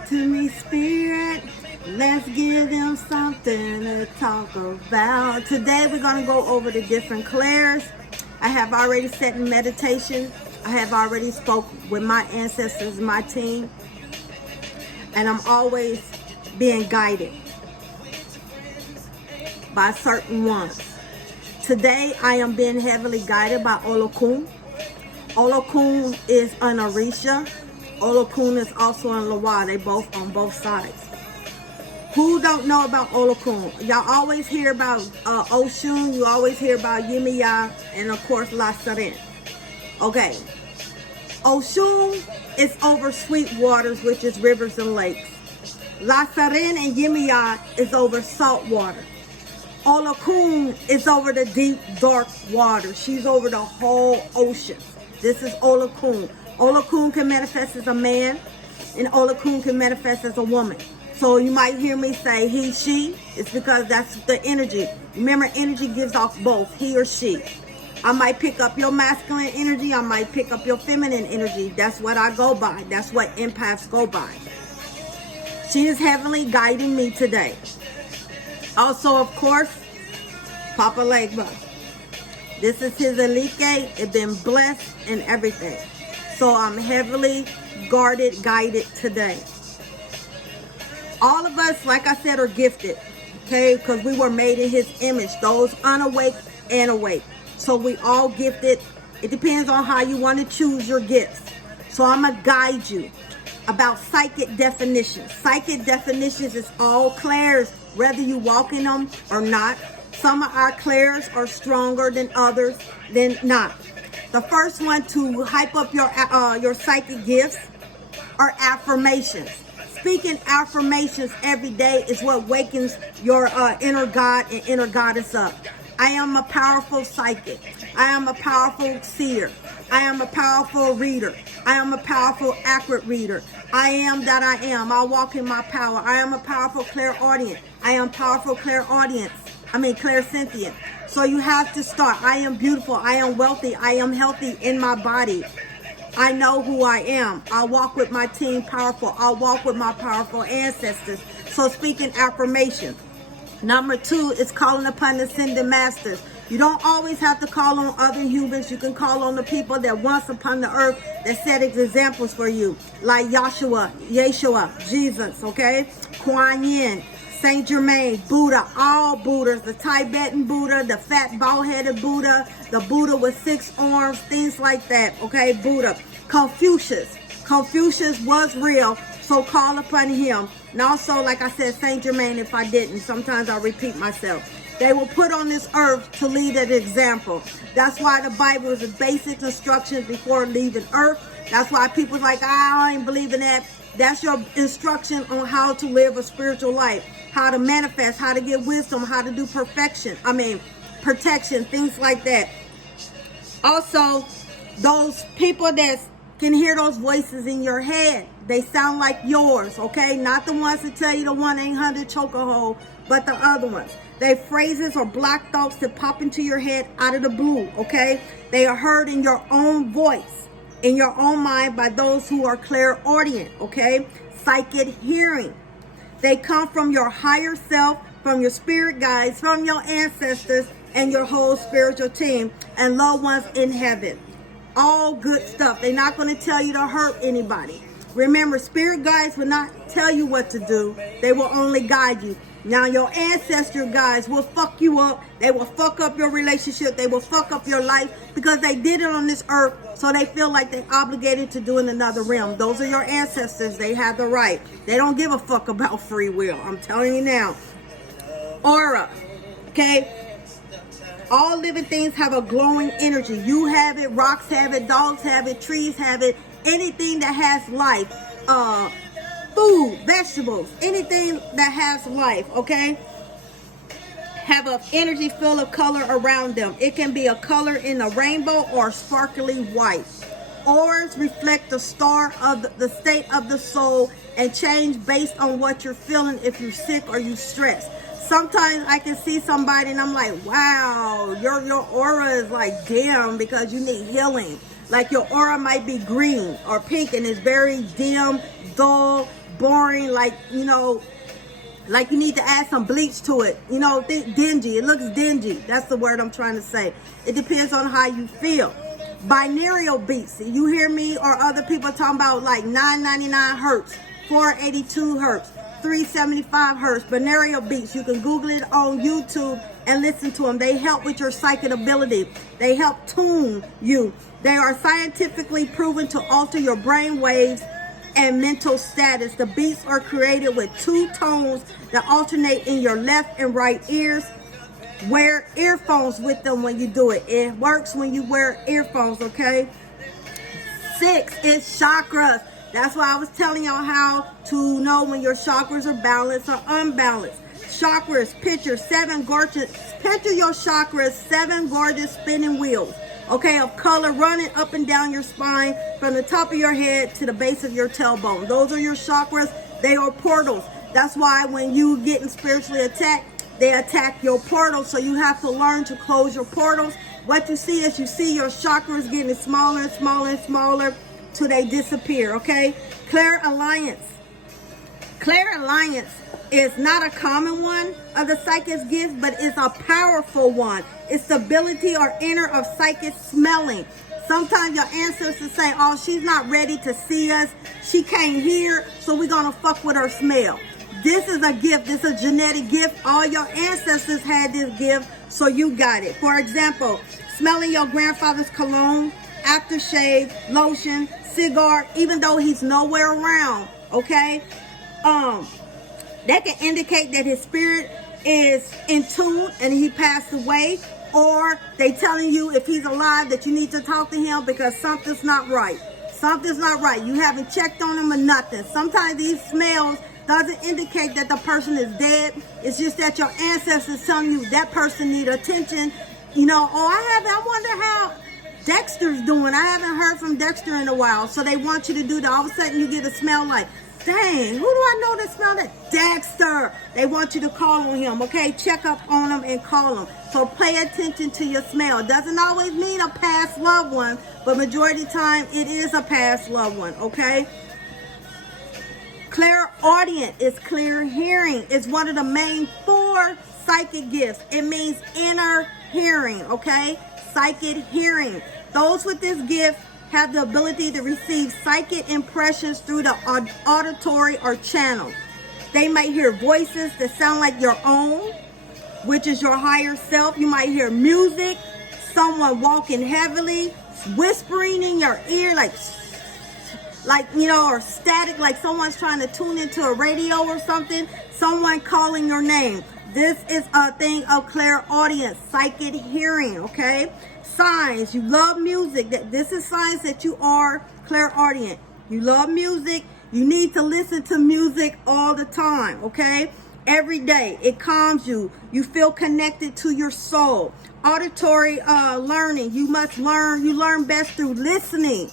Talk to me, spirit. Let's give them something to talk about. Today we're going to go over the different clairs. I have already set in meditation. I have already spoke with my ancestors, my team. And I'm always being guided by certain ones. Today I am being heavily guided by Olokun. Olokun is an Orisha. Olokun is also in Loa. They both on both sides. Who don't know about Olokun? Y'all always hear about Oshun. You always hear about Yemiya, and of course La Seren. Okay. Oshun is over sweet waters, which is rivers and lakes. La Seren and Yemiya is over salt water. Olokun is over the deep, dark water. She's over the whole ocean. This is Olokun. Olokun can manifest as a man, and Olokun can manifest as a woman. So you might hear me say he, she. It's because that's the energy. Remember, energy gives off both, he or she. I might pick up your masculine energy. I might pick up your feminine energy. That's what I go by. That's what empaths go by. She is heavenly guiding me today. Also, of course, Papa Legba. This is his Alike. It's been blessed and everything. So I'm heavily guarded, guided today. All of us, like I said, are gifted. Okay? Because we were made in his image. Those unawake and awake. So we all gifted. It depends on how you want to choose your gifts. So I'm going to guide you about psychic definitions. Psychic definitions is all clairs, whether you walk in them or not. Some of our clairs are stronger than others than not. The first one to hype up your psychic gifts are affirmations. Speaking affirmations every day is what wakens your inner God and inner goddess up. I am a powerful psychic. I am a powerful seer. I am a powerful reader. I am a powerful accurate reader. I am that I am. I walk in my power. I am a powerful clairaudient. I am powerful clairaudience. Clairsentient. So you have to start. I am beautiful. I am wealthy. I am healthy in my body. I know who I am. I walk with my team powerful. I walk with my powerful ancestors. So speaking affirmation. Number 2 is calling upon the ascended masters. You don't always have to call on other humans. You can call on the people that once upon the earth that set examples for you. Like Yeshua, Jesus, okay? Kuan Yin, Saint Germain, Buddha, all Buddhas, the Tibetan Buddha, the fat bald-headed Buddha, the Buddha with 6 arms, things like that, okay? Buddha. Confucius was real, so call upon him. And also, like I said, Saint Germain, if I didn't, sometimes I repeat myself. They were put on this earth to lead an example. That's why the Bible is the basic instructions before leaving earth. That's why people's like, I ain't believe in that. That's your instruction on how to live a spiritual life, how to manifest, how to get wisdom, how to do protection, things like that. Also, those people that can hear those voices in your head, they sound like yours, okay? Not the ones that tell you the 1-800 chokehold, but the other ones. They phrases or black thoughts that pop into your head out of the blue, okay? They are heard in your own voice, in your own mind by those who are clairaudient, okay? Psychic hearing. They come from your higher self, from your spirit guides, from your ancestors, and your whole spiritual team and loved ones in heaven. All good stuff. They're not going to tell you to hurt anybody. Remember, spirit guides will not tell you what to do. They will only guide you. Now, your ancestor guides will fuck you up. They will fuck up your relationship. They will fuck up your life because they did it on this earth, so they feel like they're obligated to do in another realm. Those are your ancestors. They have the right. They don't give a fuck about free will. I'm telling you now. Aura. Okay? All living things have a glowing energy. You have it, rocks have it, dogs have it, trees have it, anything that has life. Food, vegetables, anything that has life, okay? Have an energy full of color around them. It can be a color in a rainbow or sparkly white. Auras reflect the star of the state of the soul and change based on what you're feeling, if you're sick or you're stressed. Sometimes I can see somebody and I'm like, wow, your aura is like dim because you need healing. Like your aura might be green or pink and it's very dim, dull, boring, like, you know, like you need to add some bleach to it. You know, dingy. It looks dingy. That's the word I'm trying to say. It depends on how you feel. Binaural beats. You hear me or other people talking about like 999 hertz, 482 hertz, 375 hertz. Binaural beats. You can Google it on YouTube and listen to them. They help with your psychic ability. They help tune you. They are scientifically proven to alter your brain waves and mental status. The beats are created with 2 tones that alternate in your left and right ears. Wear earphones with them when you do it. It works when you wear earphones, okay? 6 is chakras. That's why I was telling y'all how to know when your chakras are balanced or unbalanced. Chakras, picture your chakras, 7 gorgeous spinning wheels, okay, of color running up and down your spine from the top of your head to the base of your tailbone. Those are your chakras. They are portals. That's why when you getting spiritually attacked, they attack your portals. So you have to learn to close your portals. What you see is you see your chakras getting smaller and smaller and smaller till they disappear, okay? Clairalience. Clairalience is not a common one of the psychic's gifts, but it's a powerful one. It's the ability or inner of psychic smelling. Sometimes your ancestors say, oh, she's not ready to see us. She can't hear, so we're going to fuck with her smell. This is a gift. This is a genetic gift. All your ancestors had this gift, so you got it. For example, smelling your grandfather's cologne, aftershave, lotion, cigar, even though he's nowhere around, okay? That can indicate that his spirit is in tune and he passed away, or they telling you if he's alive that you need to talk to him because something's not right. Something's not right. You haven't checked on him or nothing. Sometimes these smells doesn't indicate that the person is dead. It's just that your ancestors telling you that person need attention. You know, oh, I wonder how Dexter's doing. I haven't heard from Dexter in a while. So they want you to do that. All of a sudden you get a smell like, dang, who do I know that smell that? Dexter. They want you to call on him, okay? Check up on him and call him. So pay attention to your smell. Doesn't always mean a past loved one, but majority of the time it is a past loved one, okay? Clairaudient is clear hearing. It's one of the main 4 psychic gifts. It means inner hearing, okay? Psychic hearing. Those with this gift have the ability to receive psychic impressions through the auditory or channel. They might hear voices that sound like your own, which is your higher self. You might hear music, someone walking heavily, whispering in your ear, like, you know, or static, like someone's trying to tune into a radio or something, someone calling your name. This is a thing of clairaudience, psychic hearing, okay? Signs, you love music. This is signs that you are clairaudient. You love music. You need to listen to music all the time, okay? Every day. It calms you. You feel connected to your soul. Auditory learning. You must learn. You learn best through listening.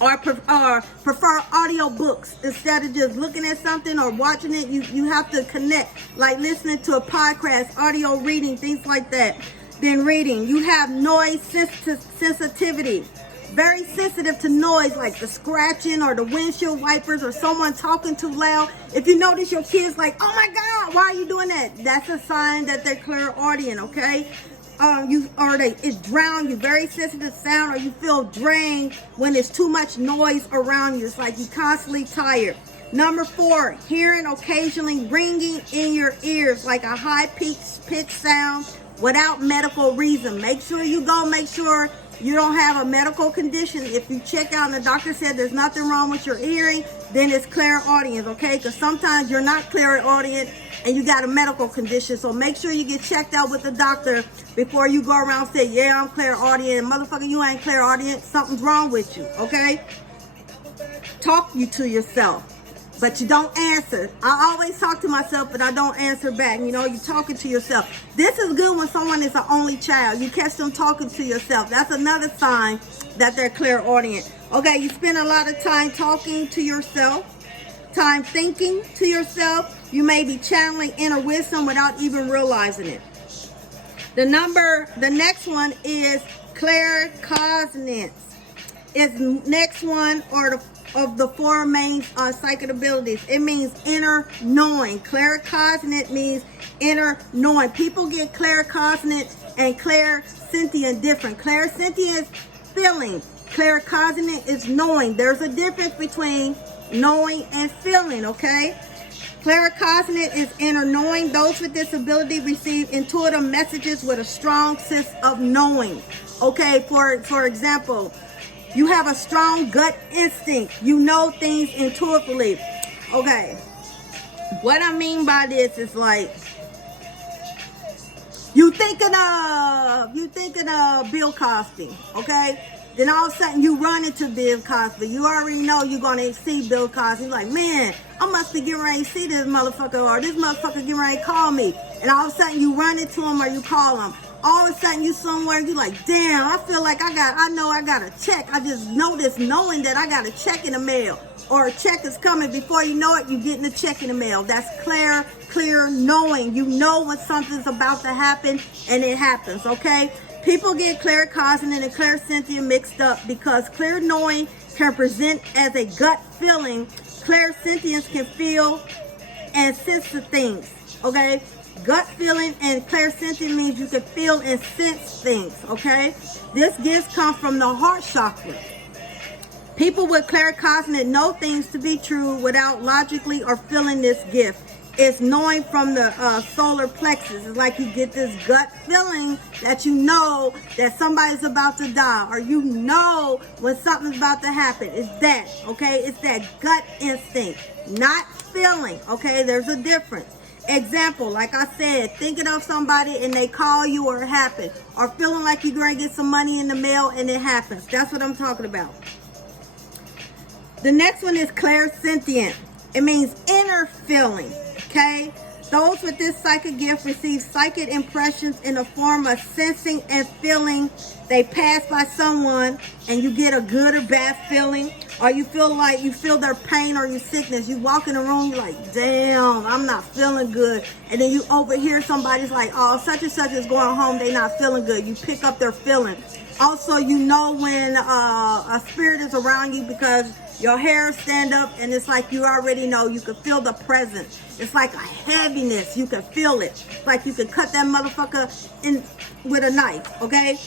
Or prefer audio books instead of just looking at something or watching it. You have to connect, like listening to a podcast, audio reading, things like that. Then reading. You have noise sensitivity. Very sensitive to noise, like the scratching or the windshield wipers or someone talking too loud. If you notice your kids like, oh my God, why are you doing that? That's a sign that they're clairaudient, okay? It drown you, very sensitive sound, or you feel drained when there's too much noise around you. It's like you're constantly tired. Number 4, hearing occasionally ringing in your ears, like a high-pitched sound without medical reason. Make sure you go, make sure you don't have a medical condition. If you check out and the doctor said there's nothing wrong with your hearing, then it's clairaudient, okay? Because sometimes you're not clairaudient and you got a medical condition. So make sure you get checked out with the doctor before you go around and say, yeah, I'm clairaudient. Motherfucker, you ain't clairaudient. Something's wrong with you, okay? Talk you to yourself, but you don't answer. I always talk to myself, but I don't answer back. You know, you're talking to yourself. This is good when someone is an only child. You catch them talking to yourself. That's another sign that they're clairaudient. Okay, you spend a lot of time talking to yourself, time thinking to yourself. You may be channeling inner wisdom without even realizing it. The next one is claircognizance. Is next one, or of the four main psychic abilities. It means inner knowing. Claircognizant means inner knowing. People get claircognizant and clairsentient different. Clairsentient is feeling. Claircognizant is knowing. There's a difference between knowing and feeling, okay? Claircognizant is inner knowing. Those with this ability receive intuitive messages with a strong sense of knowing. Okay, for example, you have a strong gut instinct. You know things intuitively. Okay, what I mean by this is like, you thinking of Bill Cosby, okay? Then all of a sudden you run into Bill Cosby. You already know you're gonna see Bill Cosby. You're like, man, I must be getting ready to see this motherfucker, or this motherfucker getting ready to call me. And all of a sudden you run into him or you call him. All of a sudden you somewhere, you like, damn, I feel like I know I got a check. I just know this knowing that I got a check in the mail, or a check is coming. Before you know it, you're getting a check in the mail. That's clear knowing. You know when something's about to happen, and it happens, okay? People get claircognizant and clairsentient mixed up because clear knowing can present as a gut feeling. Clairsentience can feel and sense the things, okay? Gut feeling and clairsentient means you can feel and sense things, okay? This gift comes from the heart chakra. People with claircognizant know things to be true without logically or feeling this gift. It's knowing from the solar plexus. It's like you get this gut feeling that you know that somebody's about to die, or you know when something's about to happen. It's that, okay? It's that gut instinct, not feeling, okay? There's a difference. Example, like I said, thinking of somebody and they call you or it happened, or feeling like you're going to get some money in the mail and it happens. That's what I'm talking about. The next one is clairsentient. It means inner feeling, okay? Those with this psychic gift receive psychic impressions in the form of sensing and feeling. They pass by someone and you get a good or bad feeling, or you feel like you feel their pain or your sickness. You walk in the room, you're like, damn, I'm not feeling good. And then you overhear somebody's like, oh, such and such is going home, they not feeling good. You pick up their feeling. Also, you know when a spirit is around you because your hair stand up and it's like you already know. You can feel the presence. It's like a heaviness. You can feel it. It's like you can cut that motherfucker in with a knife, okay?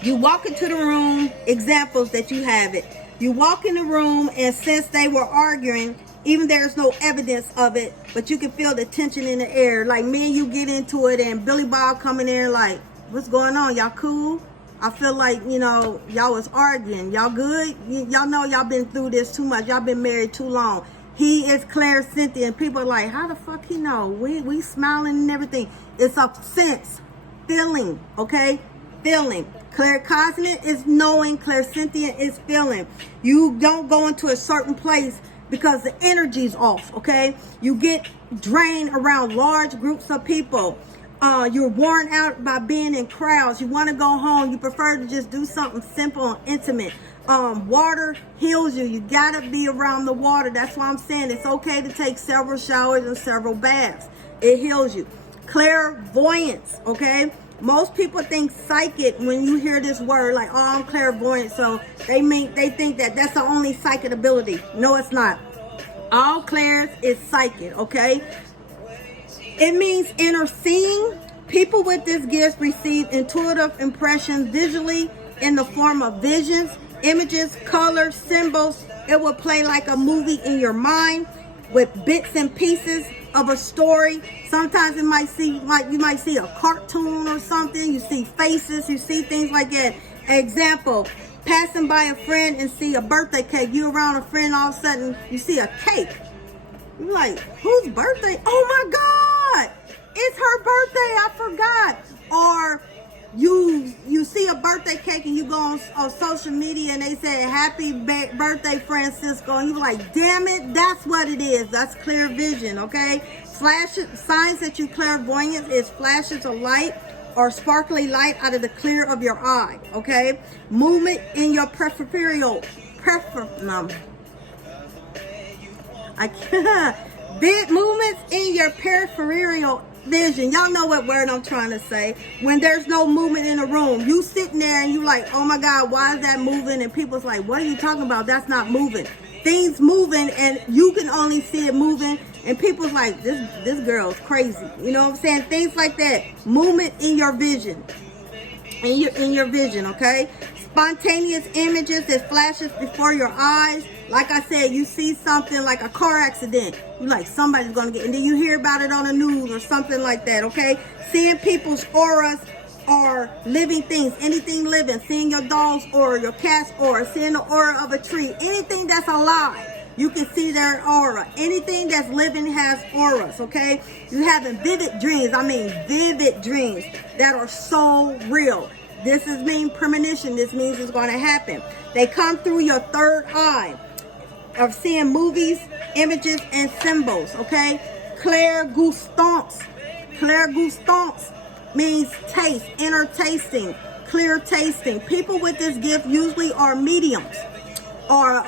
You walk into the room, examples that you have it. You walk in the room and since they were arguing, even there's no evidence of it, but you can feel the tension in the air. Like me and you get into it and Billy Bob coming in like, what's going on? Y'all cool? I feel like, you know, y'all was arguing. Y'all good? Y'all know y'all been through this too much. Y'all been married too long. He is clairsentient. People are like, how the fuck he know? We smiling and everything. It's a sense, feeling, okay? Feeling. Claircognizant is knowing. Clairsentient is feeling. You don't go into a certain place because the energy's off, okay? You get drained around large groups of people. You're worn out by being in crowds. You want to go home. You prefer to just do something simple and intimate. Water heals you. You got to be around the water. That's why I'm saying it's okay to take several showers and several baths. It heals you. Clairvoyance, okay? Most people think psychic when you hear this word, like, oh, I'm clairvoyant. So they think that that's the only psychic ability. No, it's not. All clairs is psychic, okay? It means inner seeing. People with this gift receive intuitive impressions visually in the form of visions, images, colors, symbols. It will play like a movie in your mind with bits and pieces of a story. Sometimes you might see a cartoon or something. You see faces, you see things like that. Example, passing by a friend and see a birthday cake. You around a friend, all of a sudden you see a cake. You're like, whose birthday? Oh my God, it's her birthday, I forgot. Or you see a birthday cake and you go on social media and they say, happy birthday, Francisco. And you're like, damn it, that's what it is. That's clear vision, okay? Signs that you clairvoyant is flashes of light or sparkly light out of the clear of your eye, okay? Movement in your big movements in your peripheral vision. Y'all know what word I'm trying to say. When there's no movement in the room, you sitting there and you like, oh my God, why is that moving? And people's like, what are you talking about? That's not moving. things moving and you can only see it moving, and people's like, this girl's crazy. You know what I'm saying? Things like that. Movement in your vision. In your vision, okay? Spontaneous images that flashes before your eyes. Like I said, you see something like a car accident. You're like, somebody's gonna get, and then you hear about it on the news or something like that, okay? Seeing people's auras or living things, anything living, seeing your dog's aura, your cat's aura, seeing the aura of a tree, anything that's alive, you can see their aura. Anything that's living has auras, okay? You having vivid dreams, vivid dreams that are so real. This is mean premonition. This means it's going to happen. They come through your third eye of seeing movies, images, and symbols, okay? Clairgustance. Clairgustance means taste, inner tasting, clear tasting. People with this gift usually are mediums or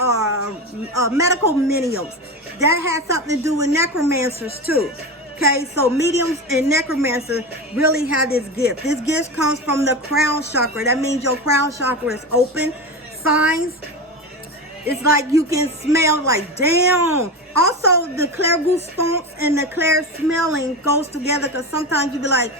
medical mediums. That has something to do with necromancers too. Okay, so mediums and necromancers really have this gift. This gift comes from the crown chakra. That means your crown chakra is open. Signs, it's like you can smell like, damn. Also, the clairgustance and the clair smelling goes together, because sometimes you be like,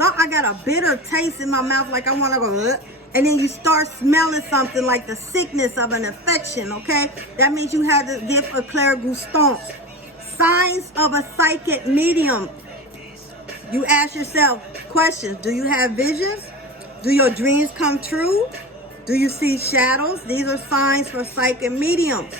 I got a bitter taste in my mouth, like I want to go, ugh. And then you start smelling something like the sickness of an infection, okay? That means you have the gift of clairgustance. Signs of a psychic medium. You ask yourself questions. Do you have visions? Do your dreams come true? Do you see shadows? These are signs for psychic mediums.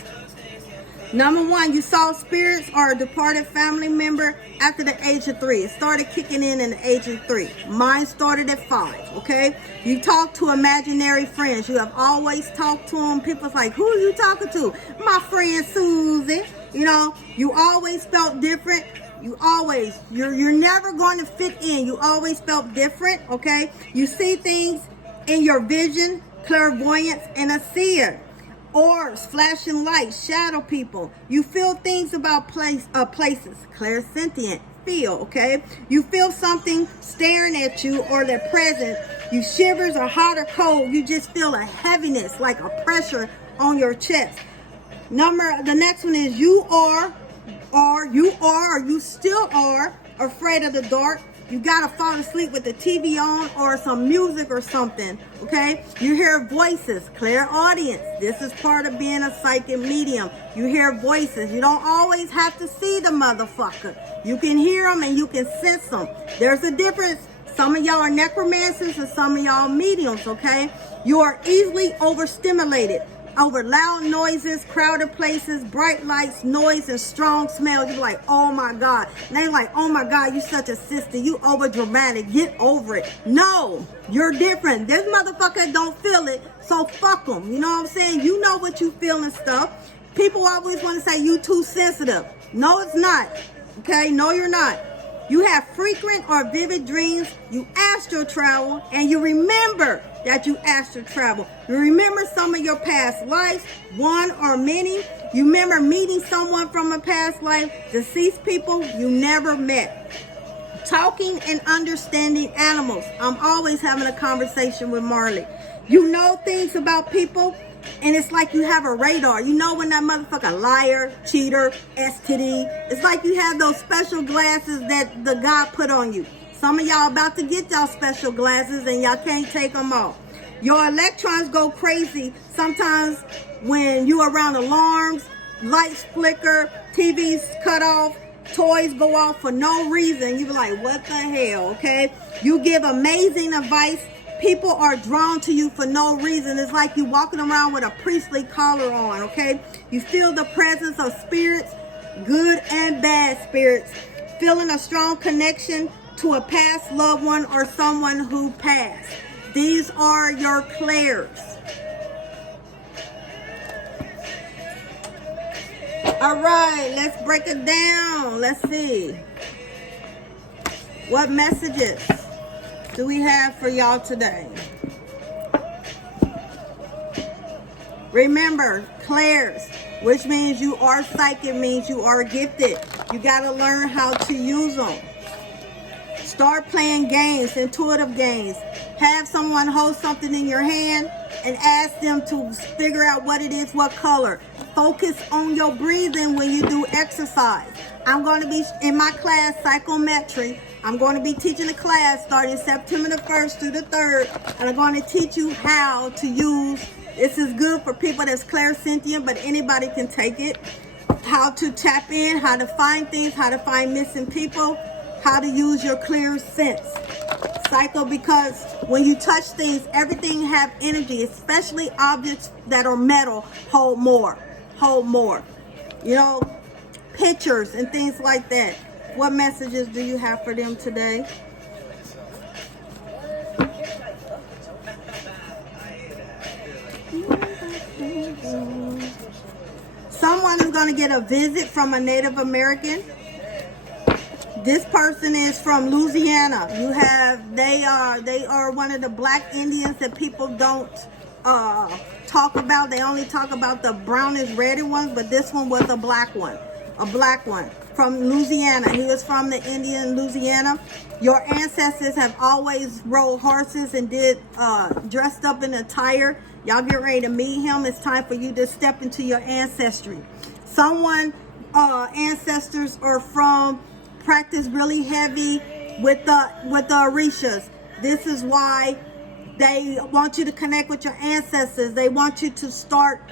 Number one, you saw spirits or a departed family member after the age of 3. It started kicking in the age of 3. Mine started at 5, okay? You talk to imaginary friends. You have always talked to them. People's like, who are you talking to? My friend Susie. You know, you always felt different. You're never going to fit in. You always felt different, okay? You see things in your vision, clairvoyance, and a seer. Orbs, flashing lights, shadow people. You feel things about places, clairsentient, feel, okay? You feel something staring at you or they're present. You shivers or hot or cold. You just feel a heaviness, like a pressure on your chest. The next one is you still are afraid of the dark. You gotta fall asleep with the TV on or some music or something, okay? You hear voices, clairaudience. This is part of being a psychic medium. You hear voices. You don't always have to see the motherfucker. You can hear them and you can sense them. There's a difference. Some of y'all are necromancers and some of y'all mediums, okay? You are easily overstimulated. Over loud noises, crowded places, bright lights, noise, and strong smells. You're like, oh my God. And they're like, oh my God, you such a sister. You over dramatic. Get over it. No, you're different. This motherfucker don't feel it, so fuck them. You know what I'm saying? You know what you feel and stuff. People always want to say you too sensitive. No, it's not. Okay? No, you're not. You have frequent or vivid dreams. You astral travel, and you remember that you astral travel. You remember some of your past lives, one or many. You remember meeting someone from a past life, deceased people you never met. Talking and understanding animals. I'm always having a conversation with Marley. You know things about people, and it's like you have a radar. You know when that motherfucker liar, cheater, STD. It's like you have those special glasses that the God put on you. Some of y'all about to get y'all special glasses and y'all can't take them off. Your electrons go crazy sometimes when you're around alarms, lights flicker, TVs cut off, toys go off for no reason. You be like, what the hell, okay? You give amazing advice. People are drawn to you for no reason. It's like you walking around with a priestly collar on, okay? You feel the presence of spirits, good and bad spirits. Feeling a strong connection to a past loved one or someone who passed. These are your clairs. All right, let's break it down. Let's see. What messages do we have for y'all today? Remember, clairs, which means you are psychic, means you are gifted. You got to learn how to use them. Start playing games, intuitive games. Have someone hold something in your hand and ask them to figure out what it is, what color. Focus on your breathing when you do exercise. I'm going to be in my class, psychometry. I'm going to be teaching a class starting September the 1st through the 3rd. And I'm going to teach you how to use, this is good for people that's clairsentient, but anybody can take it. How to tap in, how to find things, how to find missing people, how to use your clear sense. Psycho, because when you touch things, everything have energy, especially objects that are metal hold more. You know, pictures and things like that. What messages do you have for them today? Someone is going to get a visit from a Native American. This person is from Louisiana. They are one of the black Indians that people don't talk about. They only talk about the brownish reddy ones, but this one was a black one from Louisiana. He was from the Indian Louisiana. Your ancestors have always rode horses and did dressed up in attire. Y'all get ready to meet him. It's time for you to step into your ancestry. Someone ancestors are from practice really heavy with the Orishas. This is why they want you to connect with your ancestors. They want you to start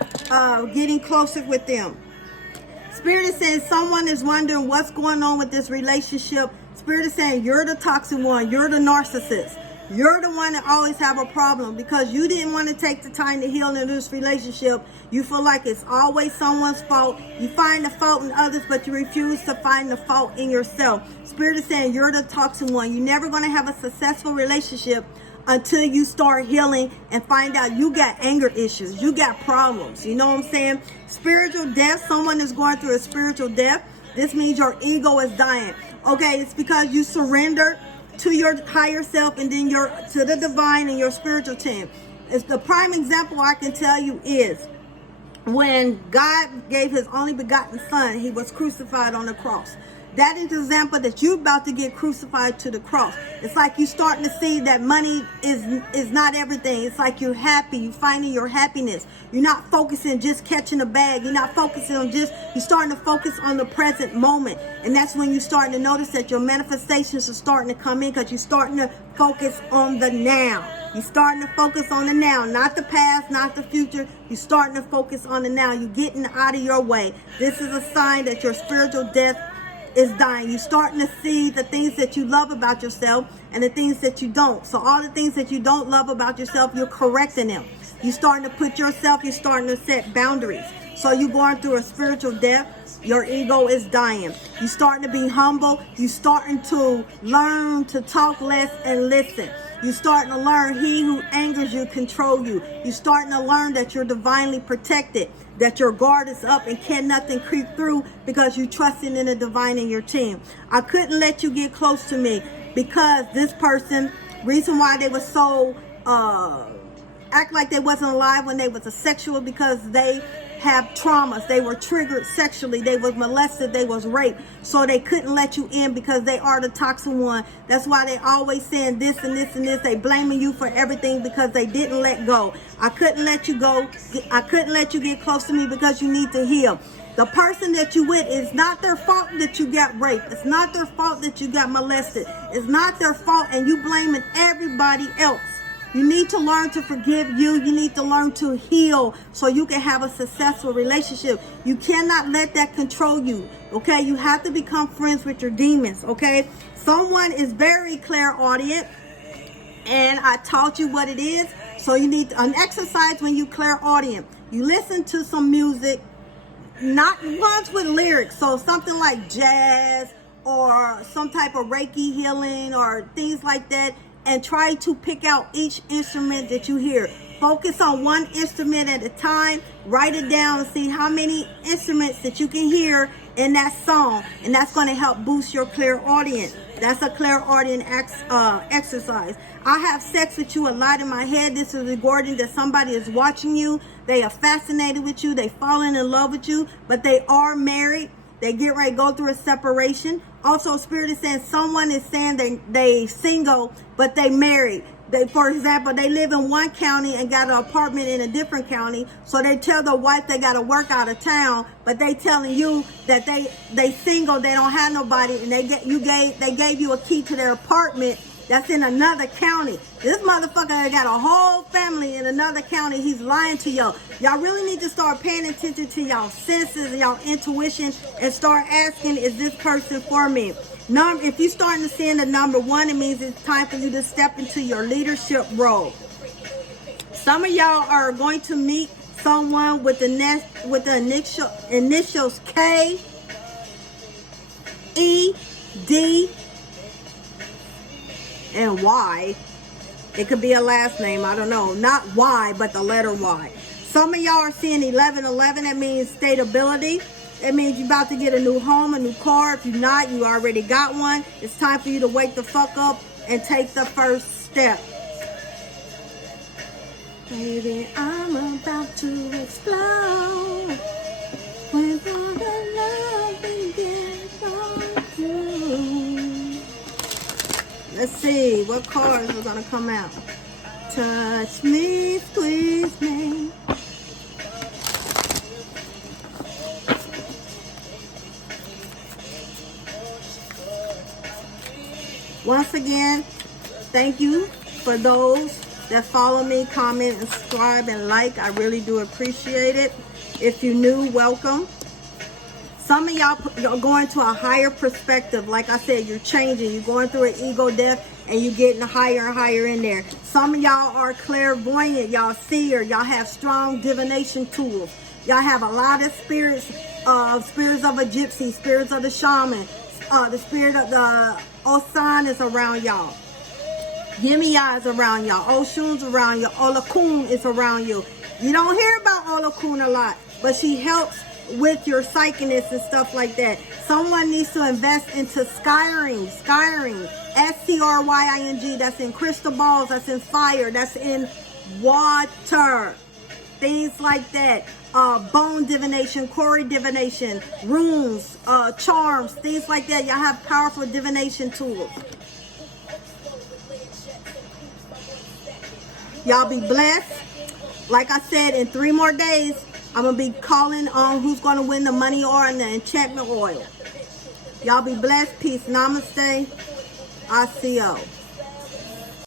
getting closer with them. Spirit is saying someone is wondering what's going on with this relationship. Spirit is saying you're the toxic one. You're the narcissist. You're the one that always have a problem because you didn't want to take the time to heal in this relationship. You feel like it's always someone's fault. You find the fault in others, but you refuse to find the fault in yourself. Spirit is saying you're the toxic one. You're never going to have a successful relationship until you start healing and find out you got anger issues. You got problems. You know what I'm saying? Spiritual death. Someone is going through a spiritual death. This means your ego is dying. Okay, it's because you surrender to your higher self and then to the divine and your spiritual team. It's the prime example I can tell you is when God gave his only begotten son, he was crucified on the cross. That is the example that you're about to get crucified to the cross. It's like you're starting to see that money is not everything. It's like you're happy. You're finding your happiness. You're not focusing just catching a bag. You're not focusing on you're starting to focus on the present moment. And that's when you're starting to notice that your manifestations are starting to come in because you're starting to focus on the now. You're starting to focus on the now, not the past, not the future. You're starting to focus on the now. You're getting out of your way. This is a sign that your spiritual death is dying. You're starting to see the things that you love about yourself and the things that you don't. So all the things that you don't love about yourself, you're correcting them. You're starting to put yourself, you're starting to set boundaries. So you're going through a spiritual death. Your ego is dying. You're starting to be humble. You're starting to learn to talk less and listen. You're starting to learn he who angers you control you. You're starting to learn that you're divinely protected, that your guard is up and can nothing creep through because you're trusting in the divine in your team. I couldn't let you get close to me because this person, reason why they were so act like they wasn't alive when they was a sexual, because they have traumas. They were triggered sexually. They was molested. They was raped. So they couldn't let you in because they are the toxic one. That's why they always saying this and this and this. They blaming you for everything because they didn't let go. I couldn't let you go. I couldn't let you get close to me because you need to heal. The person that you with, is not their fault that you got raped. It's not their fault that you got molested. It's not their fault, and you blaming everybody else. You need to learn to forgive you. You need to learn to heal so you can have a successful relationship. You cannot let that control you, okay? You have to become friends with your demons, okay? Someone is very clairaudient, and I taught you what it is. So you need an exercise when you clairaudient. You listen to some music, not ones with lyrics, so something like jazz or some type of Reiki healing or things like that, and try to pick out each instrument that you hear. Focus on one instrument at a time. Write it down and see how many instruments that you can hear in that song, and that's going to help boost your clairaudient. That's a clairaudient exercise. I have sex with you a lot in my head. This is recording that somebody is watching you. They are fascinated with you. They falling in love with you, but they are married. They get ready to go through a separation. Also, Spirit is saying someone is saying they single, but they married. They, for example, they live in one county and got an apartment in a different county. So they tell their wife they got to work out of town, but they telling you that they single, they don't have nobody, and they gave you a key to their apartment that's in another county. This motherfucker got a whole family in another county. He's lying to y'all. Y'all really need to start paying attention to y'all senses, y'all intuition, and start asking, is this person for me? If you're starting to see the number 1, it means it's time for you to step into your leadership role. Some of y'all are going to meet someone with the initials K, E, D, and Y. It could be a last name, I don't know. Not Y, but the letter Y. Some of y'all are seeing 1111. That means stability. That means you're about to get a new home, a new car. If you're not, you already got one. It's time for you to wake the fuck up and take the first step. Baby, I'm about to explode when all the love begins on through. Let's see what cards are gonna come out. Touch me, squeeze me. Once again, thank you for those that follow me, comment, and subscribe, and like. I really do appreciate it. If you're new, welcome. Some of y'all are going to a higher perspective. Like I said, you're changing. You're going through an ego death, and you're getting higher and higher in there. Some of y'all are clairvoyant. Y'all seer. Y'all have strong divination tools. Y'all have a lot of spirits of a gypsy, spirits of the shaman, the spirit of the Osan is around y'all. Yemiya is around y'all. Oshun's around you. Olokun is around you. You don't hear about Olokun a lot, but she helps with your psychiness and stuff like that. Someone needs to invest into skyring, S-C-R-Y-I-N-G. That's in crystal balls, that's in fire, that's in water. Things like that. Bone divination, quarry divination, runes, charms, things like that. Y'all have powerful divination tools. Y'all be blessed. Like I said, in 3 more days, I'm going to be calling on who's going to win the money oil and the enchantment oil. Y'all be blessed. Peace. Namaste. Asio.